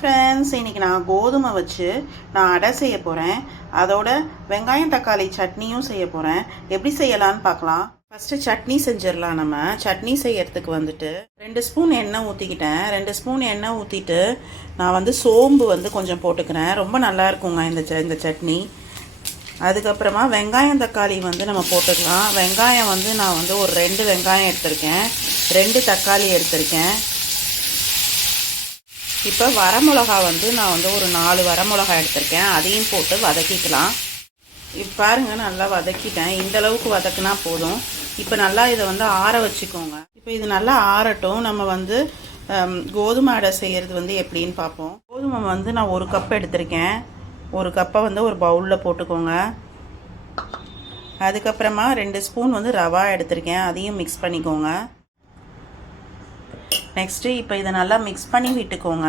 Friends இன்றைக்கி நான் கோதுமை வச்சு நான் அடை செய்ய போகிறேன் அதோட வெங்காயம் தக்காளி சட்னியும் செய்ய போகிறேன் எப்படி செய்யலான்னு பார்க்கலாம். ஃபஸ்ட்டு சட்னி செஞ்சிடலாம் நம்ம. சட்னி செய்யறதுக்கு வந்துட்டு ரெண்டு ஸ்பூன் எண்ணெய் ஊற்றிக்கிட்டேன் ரெண்டு ஸ்பூன் எண்ணெய் ஊற்றிட்டு நான் வந்து சோம்பு வந்து கொஞ்சம் போட்டுக்கிறேன். ரொம்ப நல்லா இருக்குங்க இந்த ச இந்த சட்னி. அதுக்கப்புறமா வெங்காயம் தக்காளி வந்து நம்ம போட்டுக்கலாம். வெங்காயம் வந்து நான் வந்து ஒரு ரெண்டு வெங்காயம் எடுத்திருக்கேன். ரெண்டு தக்காளி எடுத்திருக்கேன். இப்போ வரமிளகா வந்து நான் வந்து ஒரு நாலு வரமிளகா எடுத்திருக்கேன். அதையும் போட்டு வதக்கிக்கலாம். இப்போ பாருங்க நல்லா வதக்கிட்டேன். இந்த அளவுக்கு வதக்குனா போதும். இப்போ நல்லா இதை வந்து ஆற வச்சுக்கோங்க. இப்போ இது நல்லா ஆறட்டும். நம்ம வந்து கோதுமை அடை செய்கிறது வந்து எப்படின்னு பார்ப்போம். கோதுமை வந்து நான் ஒரு கப் எடுத்திருக்கேன். ஒரு கப்பை வந்து ஒரு பவுலில் போட்டுக்கோங்க. அதுக்கப்புறமா ரெண்டு ஸ்பூன் வந்து ரவா எடுத்திருக்கேன். அதையும் மிக்ஸ் பண்ணிக்கோங்க. நெக்ஸ்ட்டு இப்போ இதை நல்லா மிக்ஸ் பண்ணி விட்டுக்கோங்க.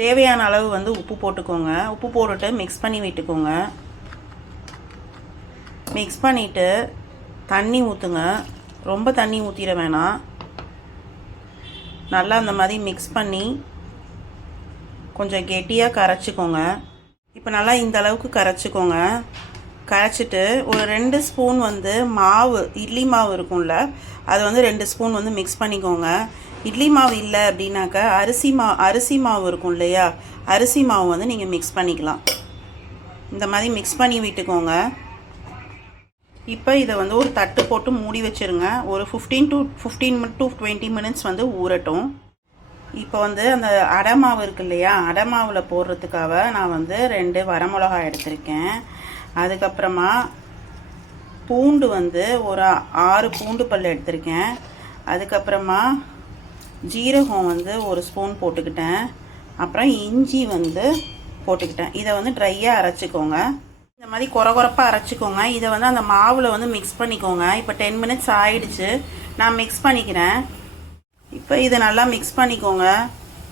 தேவையான அளவு வந்து உப்பு போட்டுக்கோங்க. உப்பு போட்டுட்டு மிக்ஸ் பண்ணி விட்டுக்கோங்க. மிக்ஸ் பண்ணிவிட்டு தண்ணி ஊற்றுங்க ரொம்ப தண்ணி ஊற்றிட வேணாம். நல்லா அந்த மாதிரி மிக்ஸ் பண்ணி கொஞ்சம் கெட்டியாக கரைச்சிக்கோங்க. இப்போ நல்லா இந்த அளவுக்கு கரைச்சிக்கோங்க. கரைச்சிட்டு ஒரு ரெண்டு ஸ்பூன் வந்து மாவு இட்லி மாவு இருக்கும்ல அது வந்து ரெண்டு ஸ்பூன் வந்து மிக்ஸ் பண்ணிக்கோங்க. இட்லி மாவு இல்லை அப்படின்னாக்க அரிசி மா அரிசி மாவு இருக்கும் இல்லையா? அரிசி மாவு வந்து நீங்கள் மிக்ஸ் பண்ணிக்கலாம். இந்த மாதிரி மிக்ஸ் பண்ணி விட்டுக்கோங்க. இப்போ இதை வந்து ஒரு தட்டு போட்டு மூடி வச்சுருங்க. ஒரு fifteen to fifteen to twenty minutes வந்து ஊறட்டும். இப்போ வந்து அந்த அடை மாவு இருக்கு இல்லையா? அடை மாவில் போடுறதுக்காக நான் வந்து ரெண்டு வரமிளகாய் எடுத்திருக்கேன். அதுக்கப்புறமா பூண்டு வந்து ஒரு ஆறு பூண்டு பல் எடுத்திருக்கேன். அதுக்கப்புறமா ஜீரகம் வந்து ஒரு ஸ்பூன் போட்டுக்கிட்டேன். அப்புறம் இஞ்சி வந்து போட்டுக்கிட்டேன். இதை வந்து ட்ரையாக அரைச்சிக்கோங்க. இந்த மாதிரி குறை குறைப்பாக அரைச்சிக்கோங்க. இதை வந்து அந்த மாவில் வந்து மிக்ஸ் பண்ணிக்கோங்க. இப்போ டென் மினிட்ஸ் ஆயிடுச்சு. நான் மிக்ஸ் பண்ணிக்கிறேன். இப்போ இதை நல்லா மிக்ஸ் பண்ணிக்கோங்க.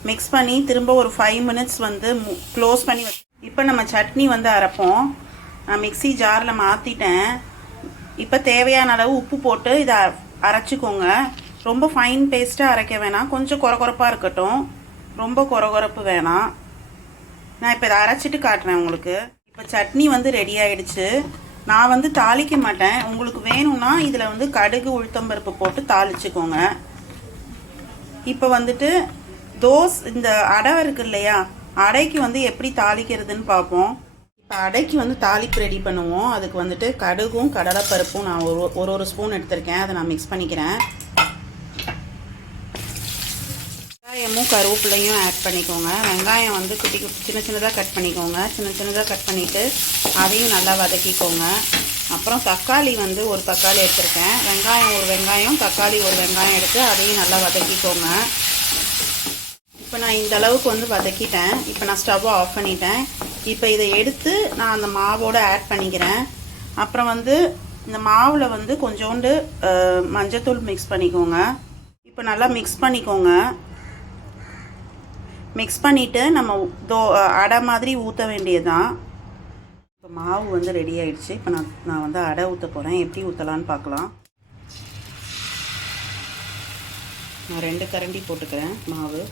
மிக்ஸ் பண்ணி திரும்ப ஒரு ஃபைவ் மினிட்ஸ் வந்து க்ளோஸ் பண்ணி வச்சு இப்போ நம்ம சட்னி வந்து அரைப்போம். நான் மிக்ஸி ஜாரில் மாற்றிட்டேன் இப்போ தேவையான அளவு உப்பு போட்டு இதை அரைச்சிக்கோங்க. ரொம்ப ஃபைன் பேஸ்ட்டாக அரைக்க வேணாம். கொஞ்சம் குறகுறப்பாக இருக்கட்டும். ரொம்ப குறகுறப்பு வேணாம். நான் இப்போ இதை அரைச்சிட்டு காட்டுறேன் உங்களுக்கு. இப்போ சட்னி வந்து ரெடி ஆயிடுச்சு. நான் வந்து தாளிக்க மாட்டேன். உங்களுக்கு வேணும்னா இதில் வந்து கடுகு உளுத்தம்பருப்பு போட்டு தாளிச்சுக்கோங்க. இப்போ வந்துட்டு தோஸ் இந்த அடை இருக்கு இல்லையா அடைக்கு வந்து எப்படி தாளிக்கிறதுன்னு பார்ப்போம் இப்போ அடைக்கு வந்து தாளிப்பு ரெடி பண்ணுவோம். அதுக்கு வந்துட்டு கடுகும் கடலைப்பருப்பும் நான் ஒரு ஒரு ஒரு ஸ்பூன் எடுத்திருக்கேன். அதை நான் மிக்ஸ் பண்ணிக்கிறேன். வெங்காயமும் கருவேப்பிலையும் ஆட் பண்ணிக்கோங்க. வெங்காயம் வந்து குட்டி சின்ன சின்னதாக கட் பண்ணிக்கோங்க. சின்ன சின்னதாக கட் பண்ணிவிட்டு அதையும் நல்லா வதக்கிக்கோங்க. அப்புறம் தக்காளி வந்து ஒரு தக்காளி எடுத்திருக்கேன். வெங்காயம் ஒரு வெங்காயம் தக்காளி ஒரு வெங்காயம் எடுத்து அதையும் நல்லா வதக்கிக்கோங்க. இப்போ நான் இந்த அளவுக்கு வந்து வதக்கிட்டேன். இப்போ நான் ஸ்டவ்வை ஆஃப் பண்ணிட்டேன். இப்போ இதை எடுத்து நான் அந்த மாவோடு ஆட் பண்ணிக்கிறேன். அப்புறம் வந்து இந்த மாவில் வந்து கொஞ்சோண்டு மஞ்சத்தூள் மிக்ஸ் பண்ணிக்கோங்க. இப்போ நல்லா மிக்ஸ் பண்ணிக்கோங்க. மிக்ஸ் பண்ணிவிட்டு நம்ம தோ அடை மாதிரி ஊற்ற வேண்டியதுதான். இப்போ மாவு வந்து ரெடி ஆகிடுச்சு இப்போ நான் நான் வந்து அடை ஊற்ற போகிறேன் எப்படி ஊற்றலான்னு பார்க்கலாம். நான் ரெண்டு கரண்டி போட்டுக்கிறேன் மாவு.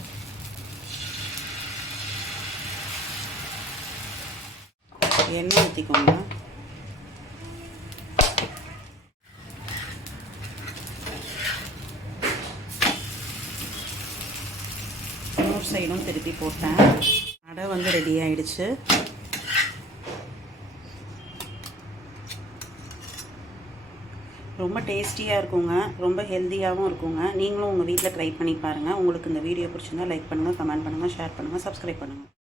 எண்ணெய் ஊற்றிக்கோங்க இன்னொரு சைடும் திருப்பி போட்டேன். அடை வந்து ரெடி ஆயிடுச்சு. ரொம்ப டேஸ்டியாக இருக்குங்க. ரொம்ப ஹெல்த்தியாகவும் இருக்குங்க. நீங்களும் உங்கள் வீட்டில் ட்ரை பண்ணி பாருங்கள் உங்களுக்கு இந்த வீடியோ பிடிச்சிருந்தா லைக் பண்ணுங்கள் கமெண்ட் பண்ணுங்கள் ஷேர் பண்ணுங்கள் சப்ஸ்கிரைப் பண்ணுங்கள்